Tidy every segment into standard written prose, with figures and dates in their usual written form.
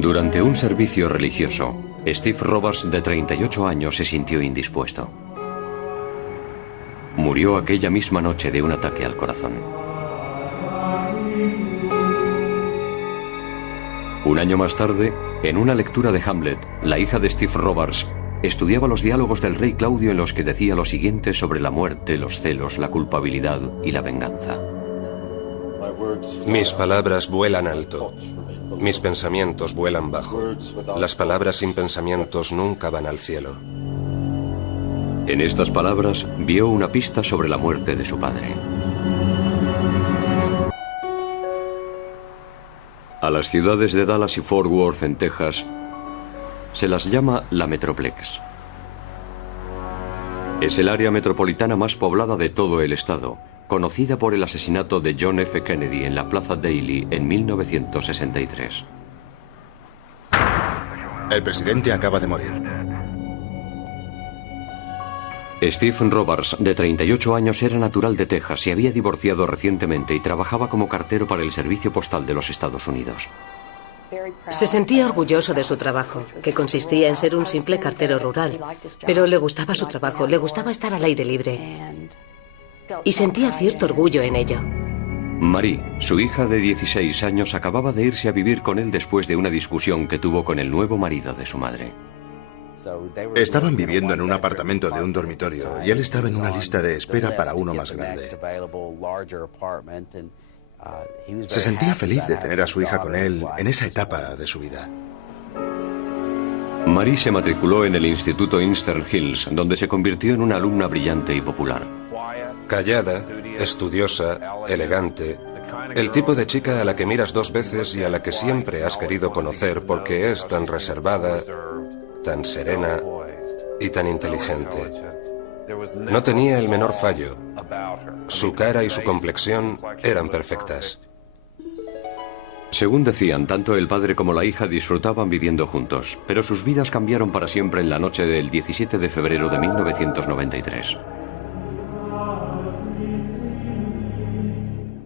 Durante un servicio religioso, Steve Robards, de 38 años, se sintió indispuesto. Murió aquella misma noche de un ataque al corazón. Un año más tarde, en una lectura de Hamlet, la hija de Steve Robards estudiaba los diálogos del rey Claudio en los que decía lo siguiente sobre la muerte, los celos, la culpabilidad y la venganza. Mis palabras vuelan alto. Mis pensamientos vuelan bajo. Las palabras sin pensamientos nunca van al cielo. En estas palabras vio una pista sobre la muerte de su padre. A las ciudades de Dallas y Fort Worth, en Texas, se las llama la Metroplex. Es el área metropolitana más poblada de todo el estado, conocida por el asesinato de John F. Kennedy en la Plaza Daly en 1963. El presidente acaba de morir. Steve Robards, de 38 años, era natural de Texas, se había divorciado recientemente y trabajaba como cartero para el Servicio Postal de los Estados Unidos. Se sentía orgulloso de su trabajo, que consistía en ser un simple cartero rural, pero le gustaba su trabajo, le gustaba estar al aire libre y sentía cierto orgullo en ello. Marie, su hija de 16 años, acababa de irse a vivir con él después de una discusión que tuvo con el nuevo marido de su madre. Estaban viviendo en un apartamento de un dormitorio y él estaba en una lista de espera para uno más grande. Se sentía feliz de tener a su hija con él en esa etapa de su vida. Marie se matriculó en el Instituto Eastern Hills, donde se convirtió en una alumna brillante y popular. Callada, estudiosa, elegante. El tipo de chica a la que miras dos veces y a la que siempre has querido conocer porque es tan reservada, tan serena y tan inteligente. No tenía el menor fallo. Su cara y su complexión eran perfectas. Según decían, tanto el padre como la hija disfrutaban viviendo juntos, pero sus vidas cambiaron para siempre en la noche del 17 de febrero de 1993.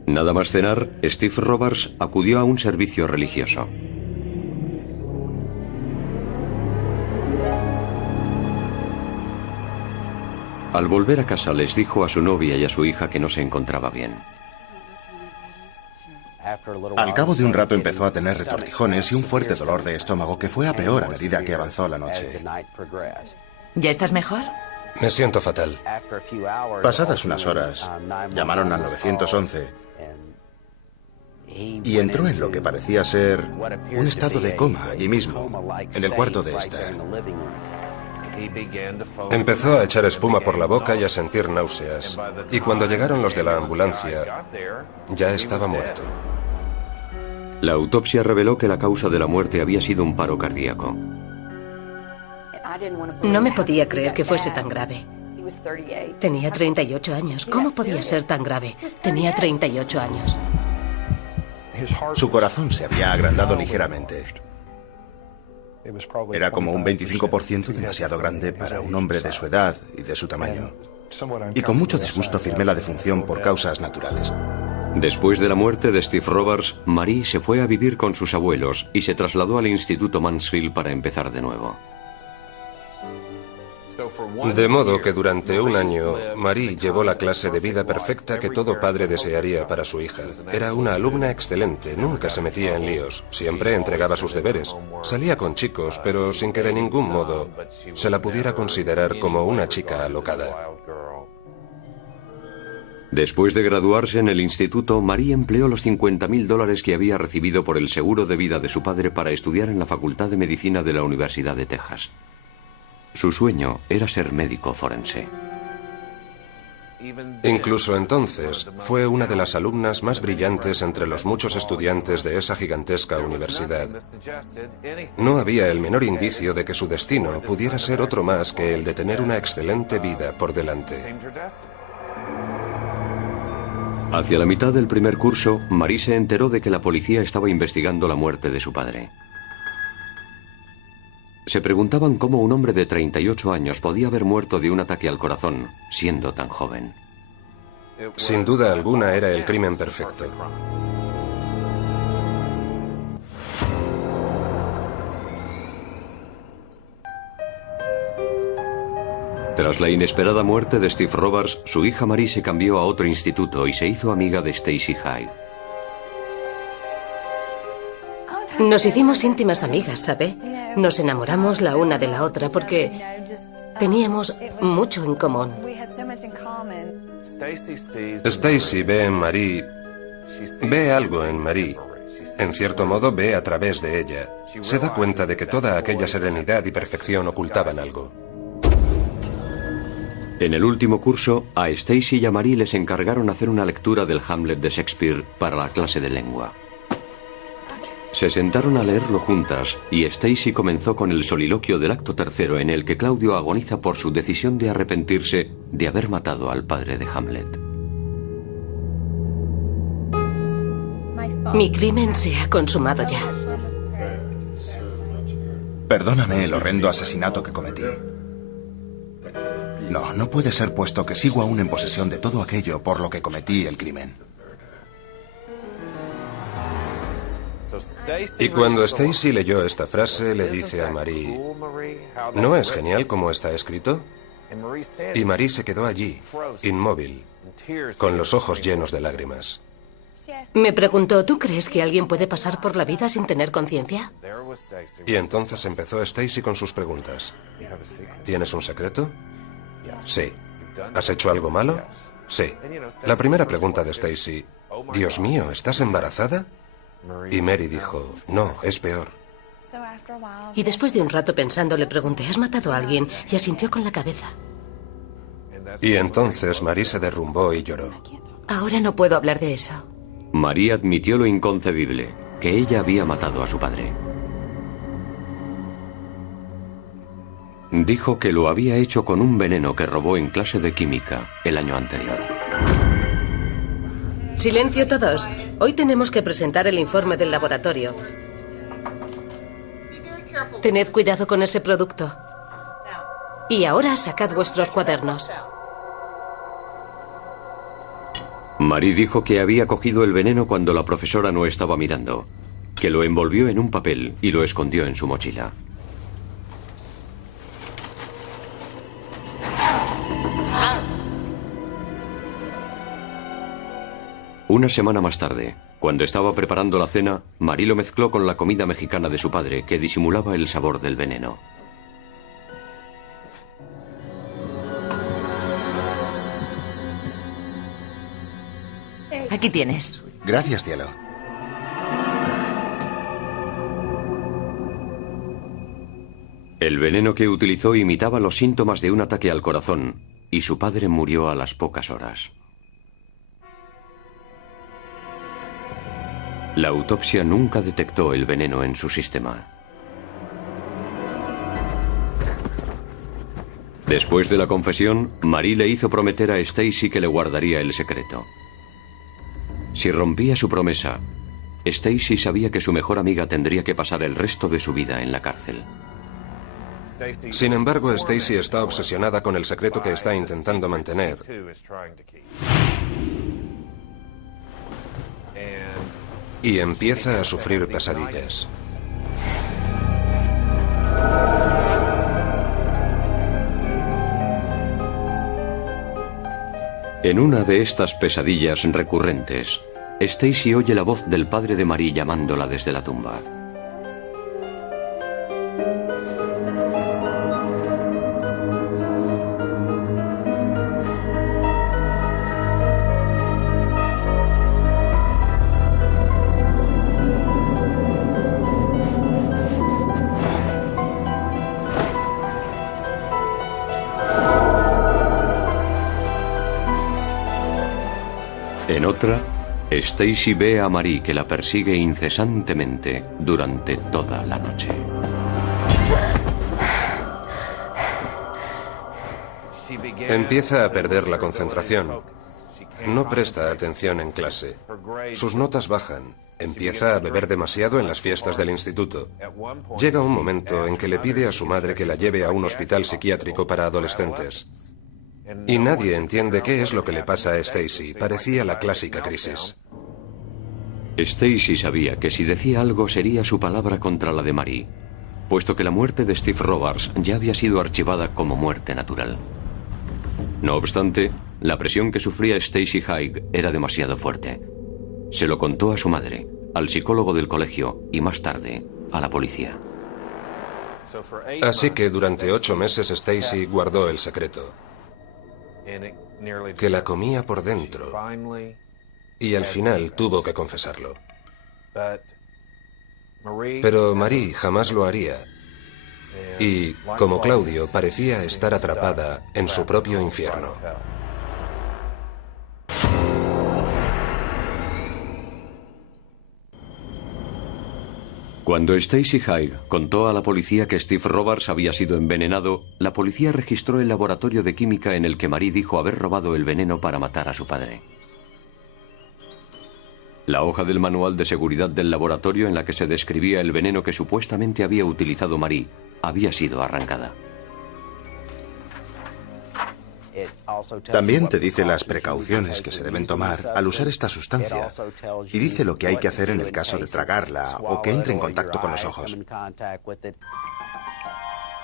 Nada más cenar, Steve Robards acudió a un servicio religioso. Al volver a casa les dijo a su novia y a su hija que no se encontraba bien. Al cabo de un rato empezó a tener retortijones y un fuerte dolor de estómago que fue a peor a medida que avanzó la noche. ¿Ya estás mejor? Me siento fatal. Pasadas unas horas, llamaron al 911 y entró en lo que parecía ser un estado de coma allí mismo, en el cuarto de estar. Empezó a echar espuma por la boca y a sentir náuseas. Y cuando llegaron los de la ambulancia, ya estaba muerto. La autopsia reveló que la causa de la muerte había sido un paro cardíaco. No me podía creer que fuese tan grave. Tenía 38 años. ¿Cómo podía ser tan grave? Tenía 38 años. Su corazón se había agrandado ligeramente. Era como un 25% demasiado grande para un hombre de su edad y de su tamaño. Y con mucho disgusto firmé la defunción por causas naturales. Después de la muerte de Steve Robards, Marie se fue a vivir con sus abuelos y se trasladó al Instituto Mansfield para empezar de nuevo. De modo que durante un año, Marie llevó la clase de vida perfecta que todo padre desearía para su hija. Era una alumna excelente, nunca se metía en líos, siempre entregaba sus deberes. Salía con chicos, pero sin que de ningún modo se la pudiera considerar como una chica alocada. Después de graduarse en el instituto, Marie empleó los $50,000 que había recibido por el seguro de vida de su padre para estudiar en la Facultad de Medicina de la Universidad de Texas. Su sueño era ser médico forense. Incluso entonces, fue una de las alumnas más brillantes entre los muchos estudiantes de esa gigantesca universidad. No había el menor indicio de que su destino pudiera ser otro más que el de tener una excelente vida por delante. Hacia la mitad del primer curso, Marie se enteró de que la policía estaba investigando la muerte de su padre. Se preguntaban cómo un hombre de 38 años podía haber muerto de un ataque al corazón, siendo tan joven. Sin duda alguna era el crimen perfecto. Tras la inesperada muerte de Steve Robards, su hija Marie se cambió a otro instituto y se hizo amiga de Stacy Hyde. Nos hicimos íntimas amigas, ¿sabe? Nos enamoramos la una de la otra porque teníamos mucho en común. Stacy ve en Marie, ve algo en Marie. En cierto modo ve a través de ella. Se da cuenta de que toda aquella serenidad y perfección ocultaban algo. En el último curso, a Stacy y a Marie les encargaron hacer una lectura del Hamlet de Shakespeare para la clase de lengua. Se sentaron a leerlo juntas y Stacy comenzó con el soliloquio del acto tercero en el que Claudio agoniza por su decisión de arrepentirse de haber matado al padre de Hamlet. Mi crimen se ha consumado ya. Perdóname el horrendo asesinato que cometí. No puede ser, puesto que sigo aún en posesión de todo aquello por lo que cometí el crimen. Y cuando Stacy leyó esta frase, le dice a Marie, ¿no es genial cómo está escrito? Y Marie se quedó allí, inmóvil, con los ojos llenos de lágrimas. Me preguntó, ¿tú crees que alguien puede pasar por la vida sin tener conciencia? Y entonces empezó Stacy con sus preguntas. ¿Tienes un secreto? Sí. ¿Has hecho algo malo? Sí. La primera pregunta de Stacy, Dios mío, ¿estás embarazada? Y Mary dijo, no, es peor. Y después de un rato pensando le pregunté, ¿has matado a alguien? Y asintió con la cabeza. Y entonces Marie se derrumbó y lloró. Ahora no puedo hablar de eso. Marie admitió lo inconcebible, que ella había matado a su padre. Dijo que lo había hecho con un veneno que robó en clase de química el año anterior. Silencio todos. Hoy tenemos que presentar el informe del laboratorio. Tened cuidado con ese producto. Y ahora sacad vuestros cuadernos. Marie dijo que había cogido el veneno cuando la profesora no estaba mirando, que lo envolvió en un papel y lo escondió en su mochila. Una semana más tarde, cuando estaba preparando la cena, Marie lo mezcló con la comida mexicana de su padre, que disimulaba el sabor del veneno. Aquí tienes. Gracias, cielo. El veneno que utilizó imitaba los síntomas de un ataque al corazón, y su padre murió a las pocas horas. La autopsia nunca detectó el veneno en su sistema. Después de la confesión, Marie le hizo prometer a Stacy que le guardaría el secreto. Si rompía su promesa, Stacy sabía que su mejor amiga tendría que pasar el resto de su vida en la cárcel. Sin embargo, Stacy está obsesionada con el secreto que está intentando mantener. Y empieza a sufrir pesadillas. En una de estas pesadillas recurrentes, Stacy oye la voz del padre de Marie llamándola desde la tumba. En otra, Stacy ve a Marie que la persigue incesantemente durante toda la noche. Empieza a perder la concentración. No presta atención en clase. Sus notas bajan. Empieza a beber demasiado en las fiestas del instituto. Llega un momento en que le pide a su madre que la lleve a un hospital psiquiátrico para adolescentes. Y nadie entiende qué es lo que le pasa a Stacy. Parecía la clásica crisis. Stacy sabía que si decía algo sería su palabra contra la de Marie, puesto que la muerte de Steve Robards ya había sido archivada como muerte natural. No obstante, la presión que sufría Stacy Haig era demasiado fuerte. Se lo contó a su madre, al psicólogo del colegio y más tarde a la policía. Así que durante 8 meses Stacy guardó el secreto, que la comía por dentro, y al final tuvo que confesarlo. Pero Marie jamás lo haría, y, como Claudio, parecía estar atrapada en su propio infierno. Cuando Stacy Haig contó a la policía que Steve Robards había sido envenenado, la policía registró el laboratorio de química en el que Marie dijo haber robado el veneno para matar a su padre. La hoja del manual de seguridad del laboratorio en la que se describía el veneno que supuestamente había utilizado Marie había sido arrancada. También te dice las precauciones que se deben tomar al usar esta sustancia y dice lo que hay que hacer en el caso de tragarla o que entre en contacto con los ojos.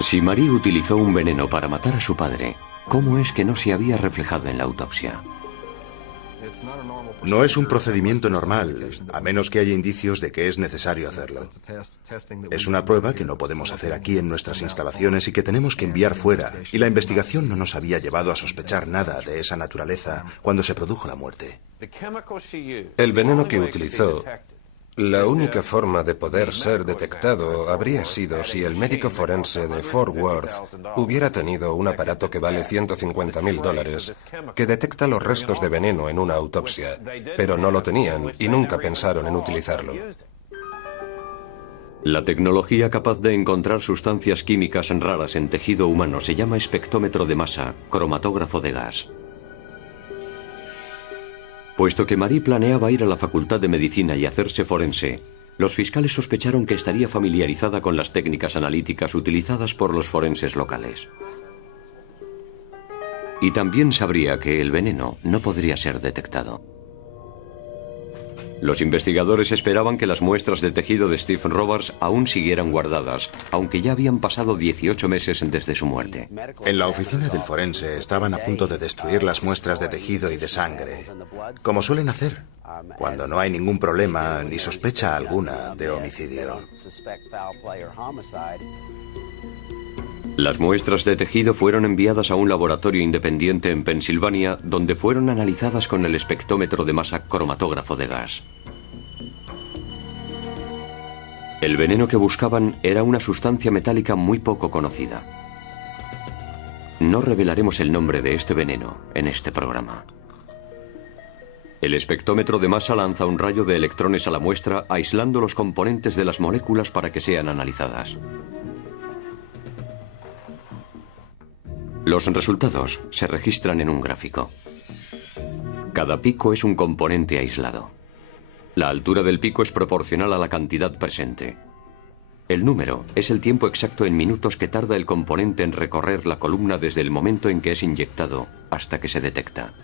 Si Marie utilizó un veneno para matar a su padre, ¿cómo es que no se había reflejado en la autopsia? No es un procedimiento normal, a menos que haya indicios de que es necesario hacerlo. Es una prueba que no podemos hacer aquí en nuestras instalaciones y que tenemos que enviar fuera, y la investigación no nos había llevado a sospechar nada de esa naturaleza cuando se produjo la muerte. El veneno que utilizó, la única forma de poder ser detectado habría sido si el médico forense de Fort Worth hubiera tenido un aparato que vale $150.000 que detecta los restos de veneno en una autopsia, pero no lo tenían y nunca pensaron en utilizarlo. La tecnología capaz de encontrar sustancias químicas raras en tejido humano se llama espectrómetro de masa, cromatógrafo de gas. Puesto que Marie planeaba ir a la Facultad de Medicina y hacerse forense, los fiscales sospecharon que estaría familiarizada con las técnicas analíticas utilizadas por los forenses locales. Y también sabría que el veneno no podría ser detectado. Los investigadores esperaban que las muestras de tejido de Steve Robards aún siguieran guardadas, aunque ya habían pasado 18 meses desde su muerte. En la oficina del forense estaban a punto de destruir las muestras de tejido y de sangre, como suelen hacer, cuando no hay ningún problema ni sospecha alguna de homicidio. Las muestras de tejido fueron enviadas a un laboratorio independiente en Pensilvania, donde fueron analizadas con el espectrómetro de masa cromatógrafo de gas. El veneno que buscaban era una sustancia metálica muy poco conocida. No revelaremos el nombre de este veneno en este programa. El espectrómetro de masa lanza un rayo de electrones a la muestra, aislando los componentes de las moléculas para que sean analizadas. Los resultados se registran en un gráfico. Cada pico es un componente aislado. La altura del pico es proporcional a la cantidad presente. El número es el tiempo exacto en minutos que tarda el componente en recorrer la columna desde el momento en que es inyectado hasta que se detecta.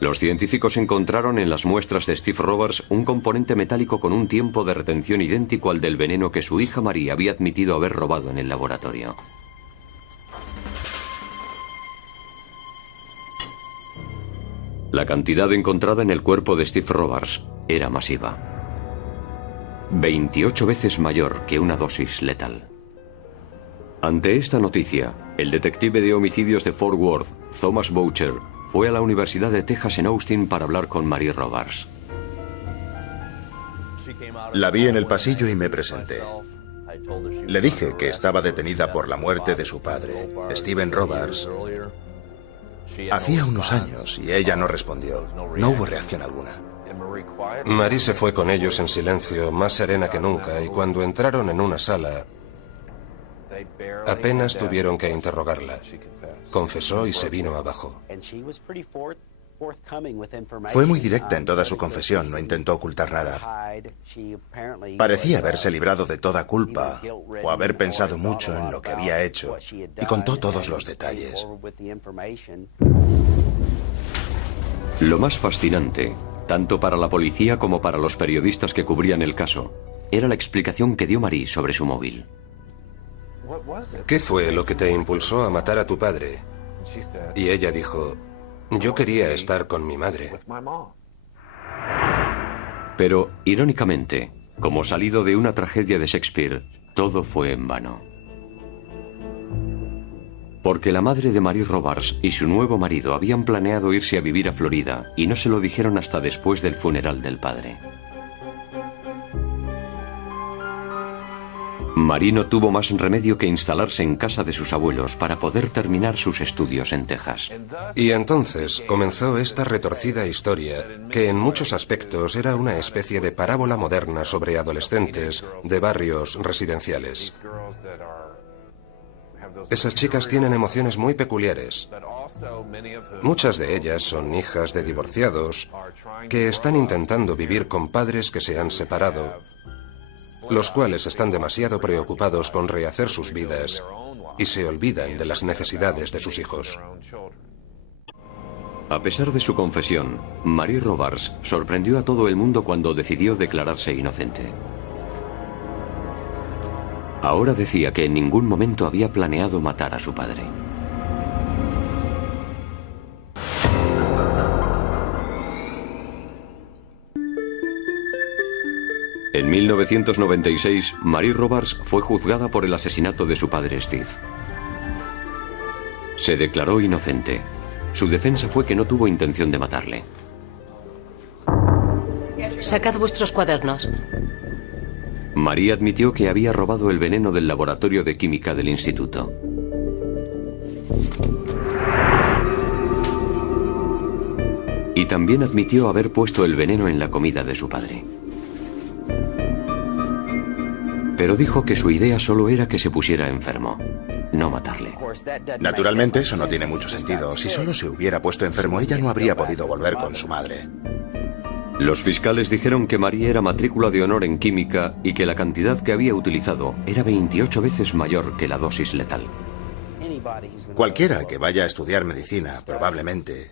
Los científicos encontraron en las muestras de Steve Robards un componente metálico con un tiempo de retención idéntico al del veneno que su hija Marie había admitido haber robado en el laboratorio. La cantidad encontrada en el cuerpo de Steve Robards era masiva. 28 veces mayor que una dosis letal. Ante esta noticia, el detective de homicidios de Fort Worth, Thomas Boucher, fue a la Universidad de Texas en Austin para hablar con Marie Robards. La vi en el pasillo y me presenté. Le dije que estaba detenida por la muerte de su padre, Steven Robards, hacía unos años, y ella no respondió. No hubo reacción alguna. Marie se fue con ellos en silencio, más serena que nunca, y cuando entraron en una sala, apenas tuvieron que interrogarla. Confesó y se vino abajo. Fue muy directa en toda su confesión, no intentó ocultar nada. Parecía haberse librado de toda culpa o haber pensado mucho en lo que había hecho y contó todos los detalles. Lo más fascinante, tanto para la policía como para los periodistas que cubrían el caso, era la explicación que dio Marie sobre su móvil. ¿qué fue lo que te impulsó a matar a tu padre? Y ella dijo, yo quería estar con mi madre. Pero, irónicamente, como salido de una tragedia de Shakespeare, todo fue en vano. Porque la madre de Marie Robards y su nuevo marido habían planeado irse a vivir a Florida y no se lo dijeron hasta después del funeral del padre. Marie no tuvo más remedio que instalarse en casa de sus abuelos para poder terminar sus estudios en Texas. Y entonces comenzó esta retorcida historia, que en muchos aspectos era una especie de parábola moderna sobre adolescentes de barrios residenciales. Esas chicas tienen emociones muy peculiares. Muchas de ellas son hijas de divorciados que están intentando vivir con padres que se han separado, los cuales están demasiado preocupados con rehacer sus vidas y se olvidan de las necesidades de sus hijos. A pesar de su confesión, Marie Robards sorprendió a todo el mundo cuando decidió declararse inocente. Ahora decía que en ningún momento había planeado matar a su padre. En 1996, Marie Robards fue juzgada por el asesinato de su padre Steve. Se declaró inocente. Su defensa fue que no tuvo intención de matarle. Sacad vuestros cuadernos. Marie admitió que había robado el veneno del laboratorio de química del instituto. Y también admitió haber puesto el veneno en la comida de su padre. Pero dijo que su idea solo era que se pusiera enfermo, no matarle. Naturalmente, eso no tiene mucho sentido. Si solo se hubiera puesto enfermo, ella no habría podido volver con su madre. Los fiscales dijeron que Marie era matrícula de honor en química y que la cantidad que había utilizado era 28 veces mayor que la dosis letal. Cualquiera que vaya a estudiar medicina, probablemente,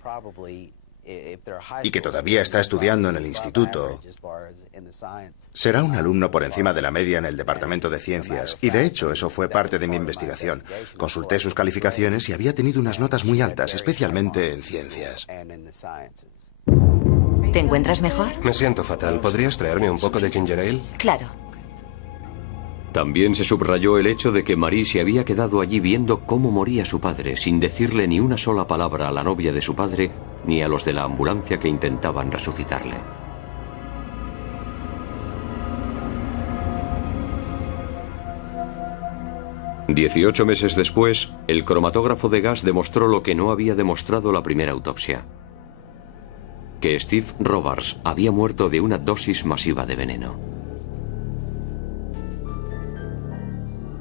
y que todavía está estudiando en el instituto, será un alumno por encima de la media en el departamento de ciencias. Y de hecho, eso fue parte de mi investigación. Consulté sus calificaciones y había tenido unas notas muy altas, especialmente en ciencias. ¿Te encuentras mejor? Me siento fatal. ¿Podrías traerme un poco de ginger ale? Claro. También se subrayó el hecho de que Marie se había quedado allí viendo cómo moría su padre, sin decirle ni una sola palabra a la novia de su padre ni a los de la ambulancia que intentaban resucitarle. «18 meses después, el cromatógrafo de gas demostró lo que no había demostrado la primera autopsia: que Steve Robards había muerto de una dosis masiva de veneno.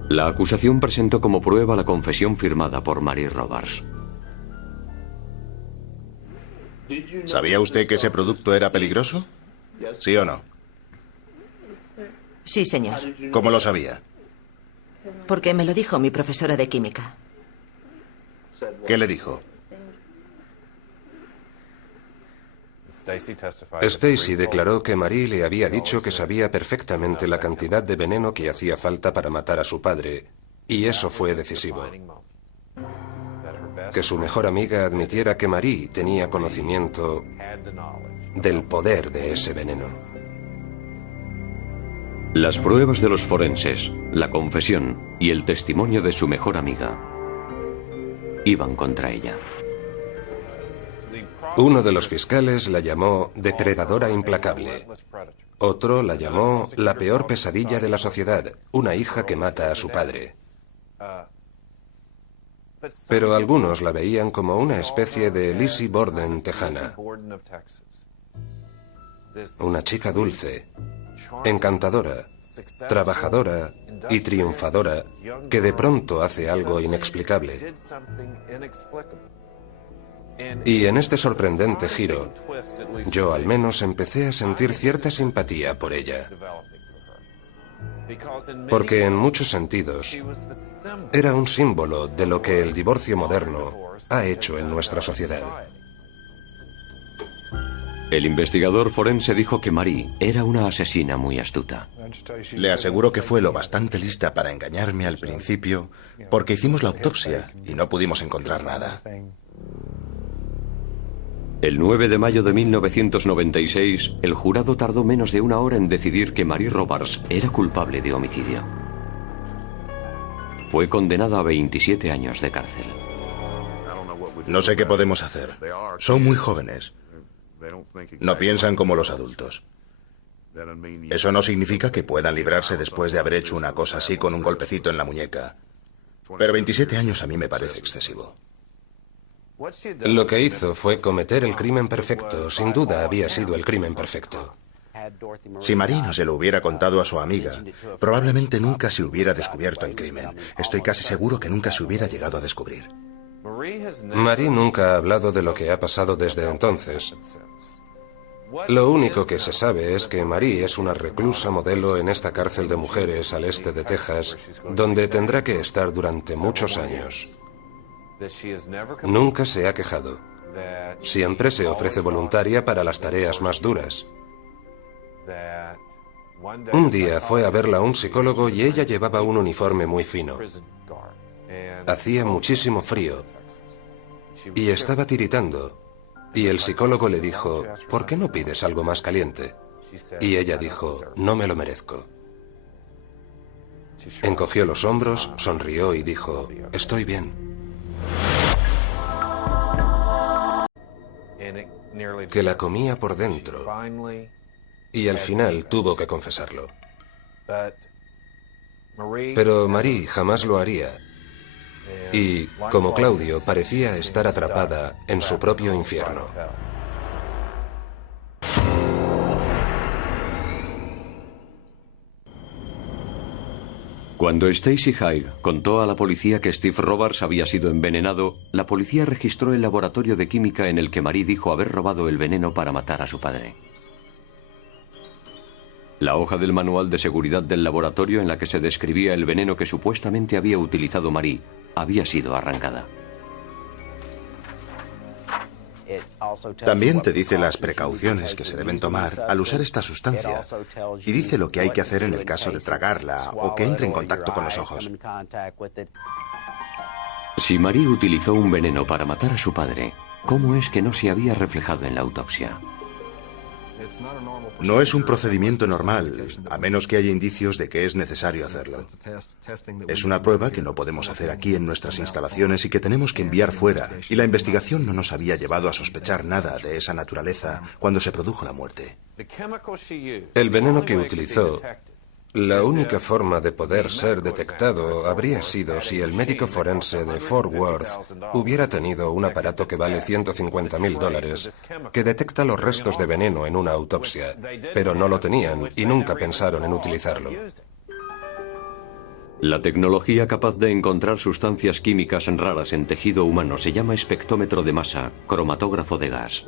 La acusación presentó como prueba la confesión firmada por Marie Robards. ¿Sabía usted que ese producto era peligroso? ¿Sí o no? Sí, señor. ¿Cómo lo sabía? Porque me lo dijo mi profesora de química. ¿Qué le dijo? Stacy declaró que Marie le había dicho que sabía perfectamente la cantidad de veneno que hacía falta para matar a su padre, y eso fue decisivo. Que su mejor amiga admitiera que Marie tenía conocimiento del poder de ese veneno. Las pruebas de los forenses, la confesión y el testimonio de su mejor amiga iban contra ella. Uno de los fiscales la llamó depredadora implacable. Otro la llamó la peor pesadilla de la sociedad, una hija que mata a su padre. Pero algunos la veían como una especie de Lizzie Borden tejana. Una chica dulce, encantadora, trabajadora y triunfadora, que de pronto hace algo inexplicable. Y en este sorprendente giro, yo al menos empecé a sentir cierta simpatía por ella. Porque en muchos sentidos era un símbolo de lo que el divorcio moderno ha hecho en nuestra sociedad. El investigador forense dijo que Marie era una asesina muy astuta. Le aseguro que fue lo bastante lista para engañarme al principio, porque hicimos la autopsia y no pudimos encontrar nada. El 9 de mayo de 1996, el jurado tardó menos de una hora en decidir que Marie Robards era culpable de homicidio. Fue condenada a 27 años de cárcel. No sé qué podemos hacer. Son muy jóvenes. No piensan como los adultos. Eso no significa que puedan librarse después de haber hecho una cosa así con un golpecito en la muñeca. Pero 27 años a mí me parece excesivo. Lo que hizo fue cometer el crimen perfecto. Sin duda había sido el crimen perfecto. Si Marie no se lo hubiera contado a su amiga, probablemente nunca se hubiera descubierto el crimen. Estoy casi seguro que nunca se hubiera llegado a descubrir. Marie nunca ha hablado de lo que ha pasado desde entonces. Lo único que se sabe es que Marie es una reclusa modelo en esta cárcel de mujeres al este de Texas, donde tendrá que estar durante muchos años. Nunca se ha quejado. Siempre se ofrece voluntaria para las tareas más duras. Un día fue a verla un psicólogo y ella llevaba un uniforme muy fino. Hacía muchísimo frío y estaba tiritando. Y el psicólogo le dijo, ¿por qué no pides algo más caliente? Y ella dijo, no me lo merezco. Encogió los hombros, sonrió y dijo, estoy bien. Que la comía por dentro. Y al final tuvo que confesarlo. Pero Marie jamás lo haría. Y, como Claudio, parecía estar atrapada en su propio infierno. Cuando Stacy Haig contó a la policía que Steve Robards había sido envenenado, la policía registró el laboratorio de química en el que Marie dijo haber robado el veneno para matar a su padre. La hoja del manual de seguridad del laboratorio en la que se describía el veneno que supuestamente había utilizado Marie había sido arrancada. También te dice las precauciones que se deben tomar al usar esta sustancia y dice lo que hay que hacer en el caso de tragarla o que entre en contacto con los ojos. Si Marie utilizó un veneno para matar a su padre, ¿cómo es que no se había reflejado en la autopsia? No es un procedimiento normal, a menos que haya indicios de que es necesario hacerlo. Es una prueba que no podemos hacer aquí en nuestras instalaciones y que tenemos que enviar fuera, y la investigación no nos había llevado a sospechar nada de esa naturaleza cuando se produjo la muerte. El veneno que utilizó, la única forma de poder ser detectado habría sido si el médico forense de Fort Worth hubiera tenido un aparato que vale $150.000 que detecta los restos de veneno en una autopsia, pero no lo tenían y nunca pensaron en utilizarlo. La tecnología capaz de encontrar sustancias químicas raras en tejido humano se llama espectrómetro de masa, cromatógrafo de gas.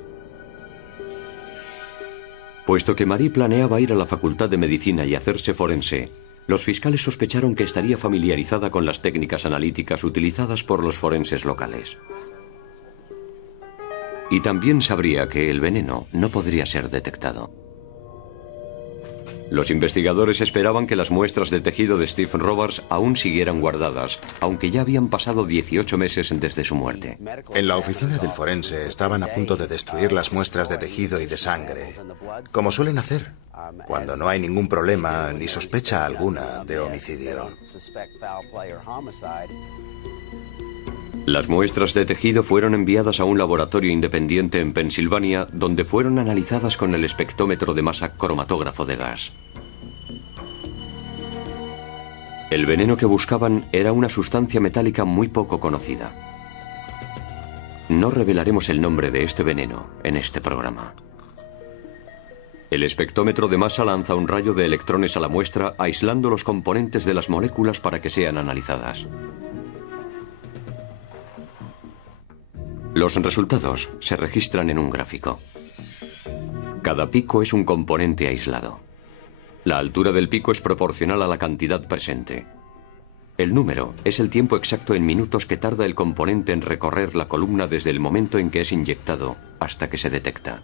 Puesto que Marie planeaba ir a la Facultad de Medicina y hacerse forense, los fiscales sospecharon que estaría familiarizada con las técnicas analíticas utilizadas por los forenses locales. Y también sabría que el veneno no podría ser detectado. Los investigadores esperaban que las muestras de tejido de Steve Robards aún siguieran guardadas, aunque ya habían pasado 18 meses desde su muerte. En la oficina del forense estaban a punto de destruir las muestras de tejido y de sangre, como suelen hacer, cuando no hay ningún problema ni sospecha alguna de homicidio. Las muestras de tejido fueron enviadas a un laboratorio independiente en Pensilvania, donde fueron analizadas con el espectrómetro de masa cromatógrafo de gas. El veneno que buscaban era una sustancia metálica muy poco conocida. No revelaremos el nombre de este veneno en este programa. El espectrómetro de masa lanza un rayo de electrones a la muestra, aislando los componentes de las moléculas para que sean analizadas. Los resultados se registran en un gráfico. Cada pico es un componente aislado. La altura del pico es proporcional a la cantidad presente. El número es el tiempo exacto en minutos que tarda el componente en recorrer la columna desde el momento en que es inyectado hasta que se detecta.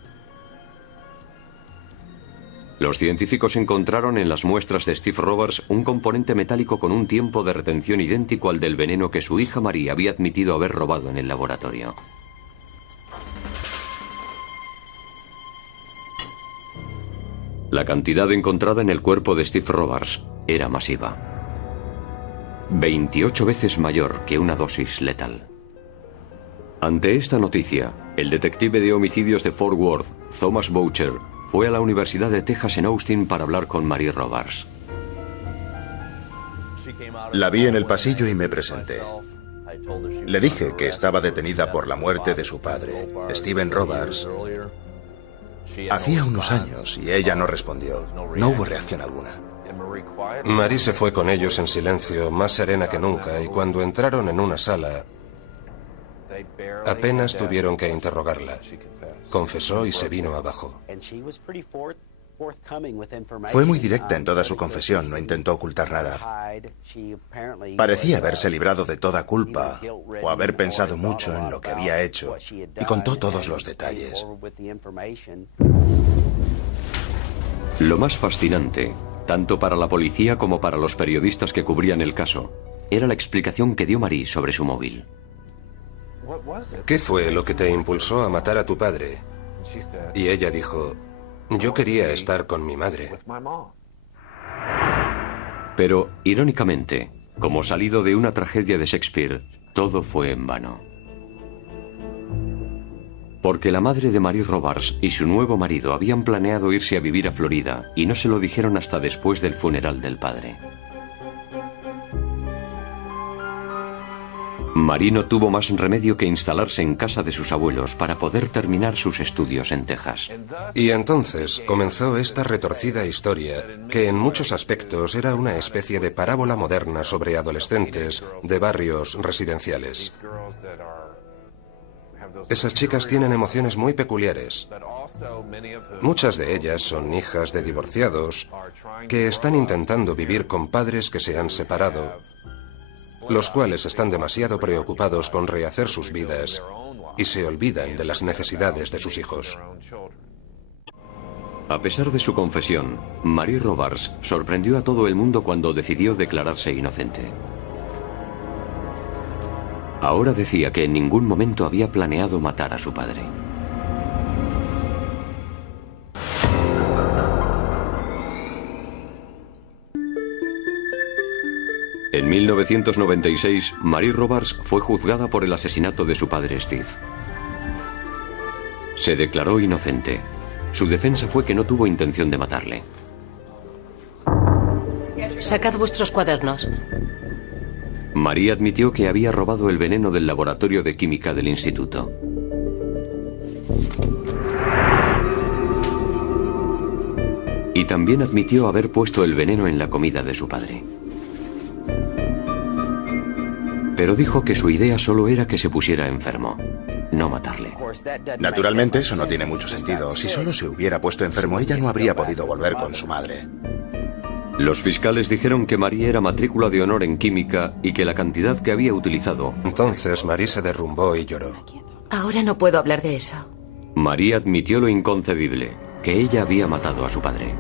Los científicos encontraron en las muestras de Steve Roberts un componente metálico con un tiempo de retención idéntico al del veneno que su hija Marie había admitido haber robado en el laboratorio. La cantidad encontrada en el cuerpo de Steve Roberts era masiva. 28 veces mayor que una dosis letal. Ante esta noticia, el detective de homicidios de Fort Worth, Thomas Boucher, fue a la Universidad de Texas en Austin para hablar con Marie Roberts. La vi en el pasillo y me presenté. Le dije que estaba detenida por la muerte de su padre, Stephen Roberts, hacía unos años, y ella no respondió. No hubo reacción alguna. Marie se fue con ellos en silencio, más serena que nunca, y cuando entraron en una sala, apenas tuvieron que interrogarla. Confesó y se vino abajo. Fue muy directa en toda su confesión, no intentó ocultar nada. Parecía haberse librado de toda culpa o haber pensado mucho en lo que había hecho y contó todos los detalles. Lo más fascinante, tanto para la policía como para los periodistas que cubrían el caso, era la explicación que dio Marie sobre su móvil. ¿Qué fue lo que te impulsó a matar a tu padre? Y ella dijo, yo quería estar con mi madre. Pero, irónicamente, como salido de una tragedia de Shakespeare, todo fue en vano. Porque la madre de Marie Roberts y su nuevo marido habían planeado irse a vivir a Florida y no se lo dijeron hasta después del funeral del padre. Marie no tuvo más remedio que instalarse en casa de sus abuelos para poder terminar sus estudios en Texas. Y entonces comenzó esta retorcida historia, que en muchos aspectos era una especie de parábola moderna sobre adolescentes de barrios residenciales. Esas chicas tienen emociones muy peculiares. Muchas de ellas son hijas de divorciados que están intentando vivir con padres que se han separado, los cuales están demasiado preocupados con rehacer sus vidas y se olvidan de las necesidades de sus hijos. A pesar de su confesión, Marie Roberts sorprendió a todo el mundo cuando decidió declararse inocente. Ahora decía que en ningún momento había planeado matar a su padre. En 1996, Marie Roberts fue juzgada por el asesinato de su padre Steve. Se declaró inocente. Su defensa fue que no tuvo intención de matarle. Sacad vuestros cuadernos. Marie admitió que había robado el veneno del laboratorio de química del instituto. Y también admitió haber puesto el veneno en la comida de su padre. Pero dijo que su idea solo era que se pusiera enfermo, no matarle. Naturalmente, eso no tiene mucho sentido. Si solo se hubiera puesto enfermo, ella no habría podido volver con su madre. Los fiscales dijeron que Marie era matrícula de honor en química y que la cantidad que había utilizado... Entonces Marie se derrumbó y lloró. Ahora no puedo hablar de eso. Marie admitió lo inconcebible, que ella había matado a su padre.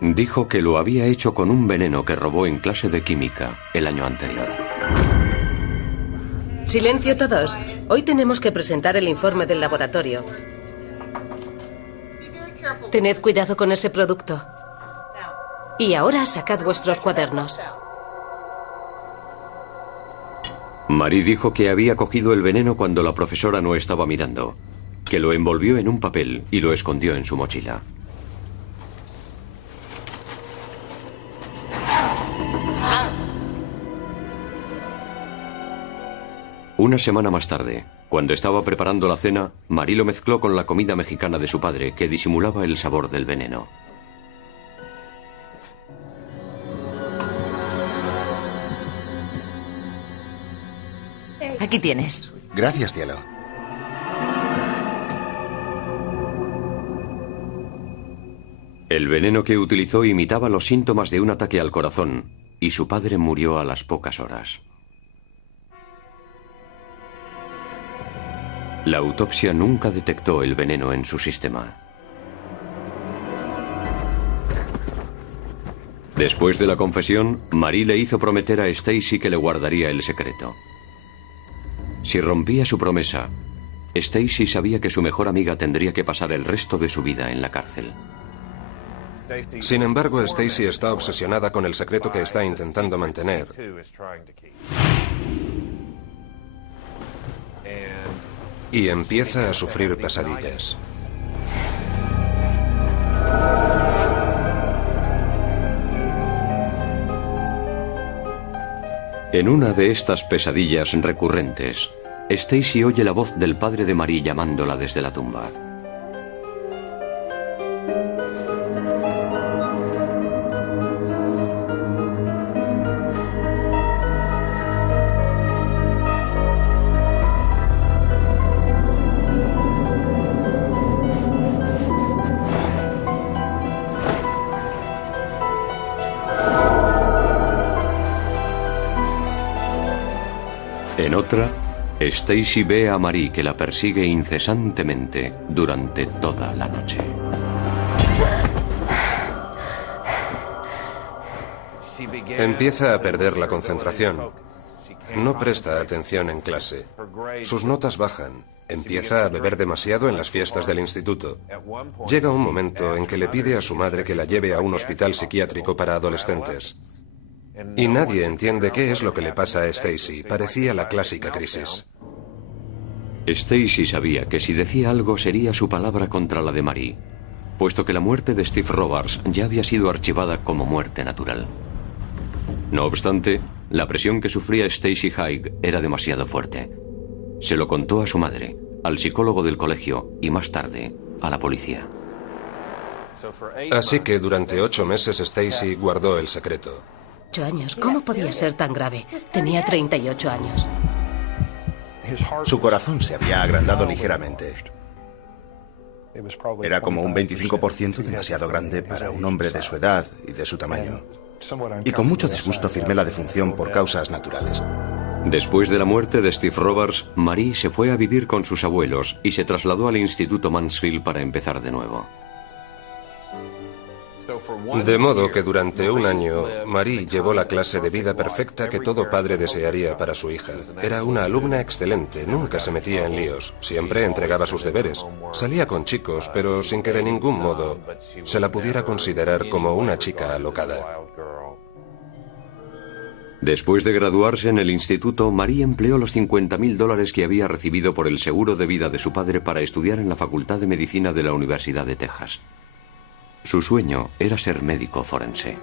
Dijo que lo había hecho con un veneno que robó en clase de química el año anterior. Silencio todos. Hoy tenemos que presentar el informe del laboratorio. Tened cuidado con ese producto. Y ahora sacad vuestros cuadernos. Marie dijo que había cogido el veneno cuando la profesora no estaba mirando, que lo envolvió en un papel y lo escondió en su mochila. Una semana más tarde, cuando estaba preparando la cena, Marie lo mezcló con la comida mexicana de su padre, que disimulaba el sabor del veneno. Aquí tienes. Gracias, cielo. El veneno que utilizó imitaba los síntomas de un ataque al corazón, y su padre murió a las pocas horas. La autopsia nunca detectó el veneno en su sistema. Después de la confesión, Marie le hizo prometer a Stacy que le guardaría el secreto. Si rompía su promesa, Stacy sabía que su mejor amiga tendría que pasar el resto de su vida en la cárcel. Sin embargo, Stacy está obsesionada con el secreto que está intentando mantener. Y empieza a sufrir pesadillas. En una de estas pesadillas recurrentes, Stacy oye la voz del padre de Marie llamándola desde la tumba. En otra, Stacy ve a Marie que la persigue incesantemente durante toda la noche. Empieza a perder la concentración. No presta atención en clase. Sus notas bajan. Empieza a beber demasiado en las fiestas del instituto. Llega un momento en que le pide a su madre que la lleve a un hospital psiquiátrico para adolescentes. Y nadie entiende qué es lo que le pasa a Stacy. Parecía la clásica crisis. Stacy sabía que si decía algo sería su palabra contra la de Marie, puesto que la muerte de Steve Robards ya había sido archivada como muerte natural. No obstante, la presión que sufría Stacy Haig era demasiado fuerte. Se lo contó a su madre, al psicólogo del colegio y más tarde a la policía. Así que durante 8 meses Stacy guardó el secreto. 8 años. ¿Cómo podía ser tan grave? Tenía 38 años. Su corazón se había agrandado ligeramente. Era como un 25% demasiado grande para un hombre de su edad y de su tamaño. Y con mucho disgusto firmé la defunción por causas naturales. Después de la muerte de Steve Robards, Marie se fue a vivir con sus abuelos y se trasladó al Instituto Mansfield para empezar de nuevo. De modo que durante un año, Marie llevó la clase de vida perfecta que todo padre desearía para su hija. Era una alumna excelente, nunca se metía en líos, siempre entregaba sus deberes. Salía con chicos, pero sin que de ningún modo se la pudiera considerar como una chica alocada. Después de graduarse en el instituto, Marie empleó los $50,000 que había recibido por el seguro de vida de su padre para estudiar en la Facultad de Medicina de la Universidad de Texas. Su sueño era ser médico forense.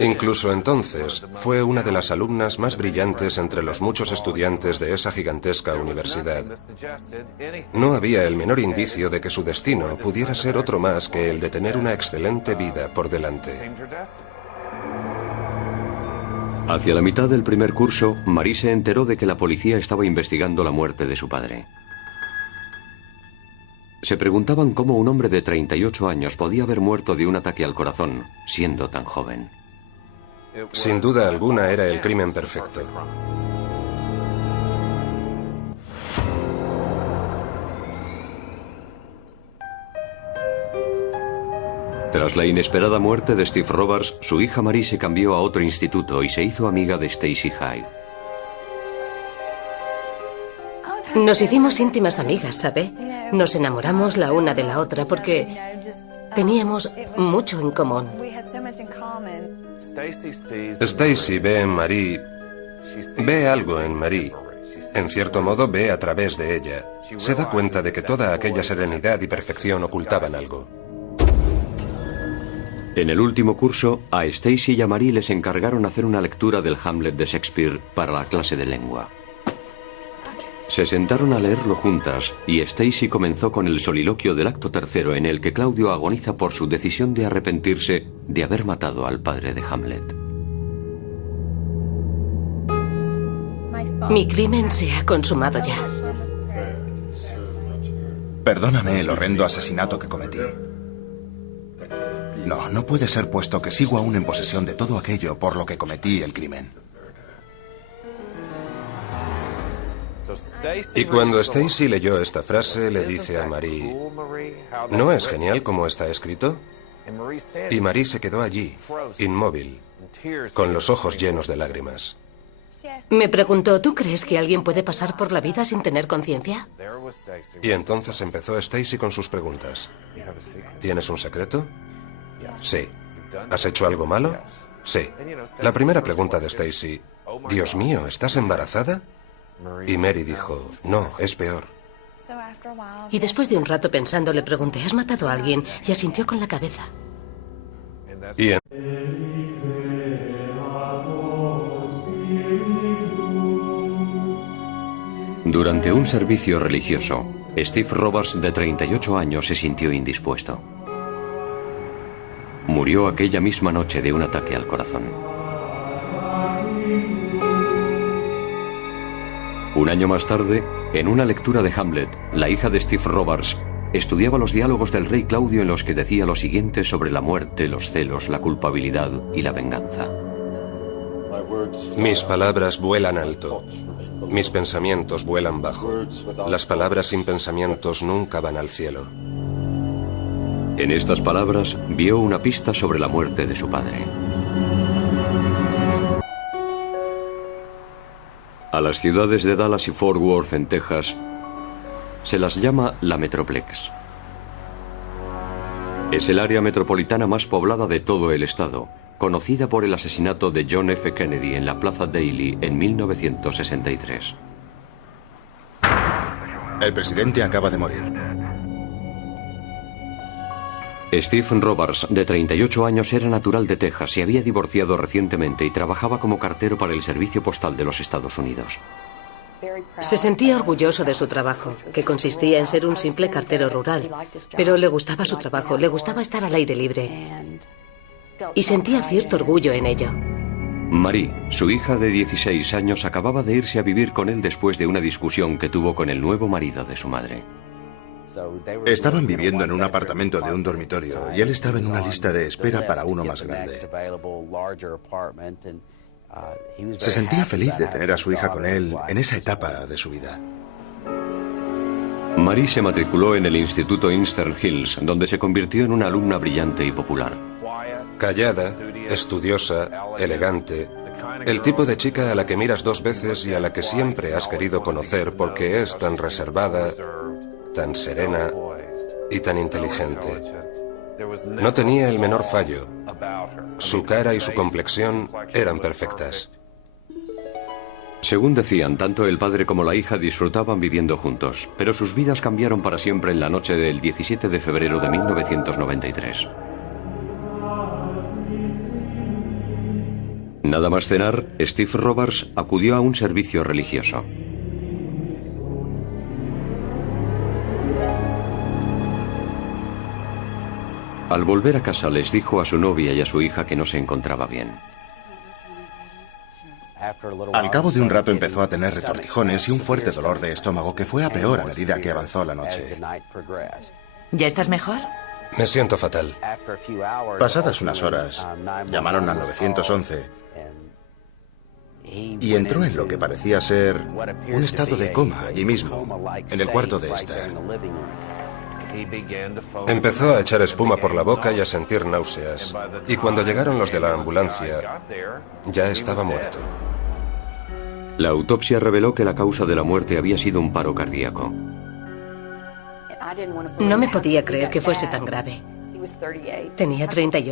Incluso entonces, fue una de las alumnas más brillantes entre los muchos estudiantes de esa gigantesca universidad. No había el menor indicio de que su destino pudiera ser otro más que el de tener una excelente vida por delante. Hacia la mitad del primer curso, Marie se enteró de que la policía estaba investigando la muerte de su padre. Se preguntaban cómo un hombre de 38 años podía haber muerto de un ataque al corazón, siendo tan joven. Sin duda alguna era el crimen perfecto. Tras la inesperada muerte de Steve Robards, su hija Marie se cambió a otro instituto y se hizo amiga de Stacy Haig. Nos hicimos íntimas amigas, ¿sabe? Nos enamoramos la una de la otra porque teníamos mucho en común. Stacy ve en Marie, ve algo en Marie. En cierto modo ve a través de ella. Se da cuenta de que toda aquella serenidad y perfección ocultaban algo. En el último curso, a Stacy y a Marie les encargaron hacer una lectura del Hamlet de Shakespeare para la clase de lengua. Se sentaron a leerlo juntas y Stacy comenzó con el soliloquio del acto tercero en el que Claudio agoniza por su decisión de arrepentirse de haber matado al padre de Hamlet. Mi crimen se ha consumado ya. Perdóname el horrendo asesinato que cometí. No puede ser, puesto que sigo aún en posesión de todo aquello por lo que cometí el crimen. Y cuando Stacy leyó esta frase, le dice a Marie, ¿no es genial cómo está escrito? Y Marie se quedó allí, inmóvil, con los ojos llenos de lágrimas. Me preguntó, ¿tú crees que alguien puede pasar por la vida sin tener conciencia? Y entonces empezó Stacy con sus preguntas. ¿Tienes un secreto? Sí. ¿Has hecho algo malo? Sí. La primera pregunta de Stacy, Dios mío, ¿estás embarazada? Y Mary dijo, no, es peor. Y después de un rato pensando, le pregunté, ¿has matado a alguien? Y asintió con la cabeza. Y Durante un servicio religioso, Steve Robards, de 38 años, se sintió indispuesto. Murió aquella misma noche de un ataque al corazón. Un año más tarde, en una lectura de Hamlet, la hija de Steve Robards estudiaba los diálogos del rey Claudio en los que decía lo siguiente sobre la muerte, los celos, la culpabilidad y la venganza. mis palabras vuelan alto. Mis pensamientos vuelan bajo. Las palabras sin pensamientos nunca van al cielo. En estas palabras vio una pista sobre la muerte de su padre. A las ciudades de Dallas y Fort Worth, en Texas, se las llama la Metroplex. Es el área metropolitana más poblada de todo el estado, conocida por el asesinato de John F. Kennedy en la Plaza Daly en 1963. El presidente acaba de morir. Steve Robards, de 38 años, era natural de Texas, se había divorciado recientemente y trabajaba como cartero para el Servicio Postal de los Estados Unidos. Se sentía orgulloso de su trabajo, que consistía en ser un simple cartero rural, pero le gustaba su trabajo, le gustaba estar al aire libre y sentía cierto orgullo en ello. Marie, su hija de 16 años, acababa de irse a vivir con él después de una discusión que tuvo con el nuevo marido de su madre. Estaban viviendo en un apartamento de un dormitorio y él estaba en una lista de espera para uno más grande. Se sentía feliz de tener a su hija con él en esa etapa de su vida. Marie se matriculó en el Instituto Eastern Hills, donde se convirtió en una alumna brillante y popular. Callada, estudiosa, elegante. El tipo de chica a la que miras dos veces y a la que siempre has querido conocer porque es tan reservada, tan serena y tan inteligente. No tenía el menor fallo. Su cara y su complexión eran perfectas. Según decían, tanto el padre como la hija disfrutaban viviendo juntos, pero sus vidas cambiaron para siempre en la noche del 17 de febrero de 1993. Nada más cenar, Steve Robards acudió a un servicio religioso. Al volver a casa les dijo a su novia y a su hija que no se encontraba bien. Al cabo de un rato empezó a tener retortijones y un fuerte dolor de estómago que fue a peor a medida que avanzó la noche. ¿Ya estás mejor? Me siento fatal. Pasadas unas horas, llamaron al 911 y entró en lo que parecía ser un estado de coma allí mismo, en el cuarto de estar. Empezó a echar espuma por la boca y a sentir náuseas. Y cuando llegaron los de la ambulancia, ya estaba muerto. La autopsia reveló que la causa de la muerte había sido un paro cardíaco. No me podía creer que fuese tan grave. Tenía 38.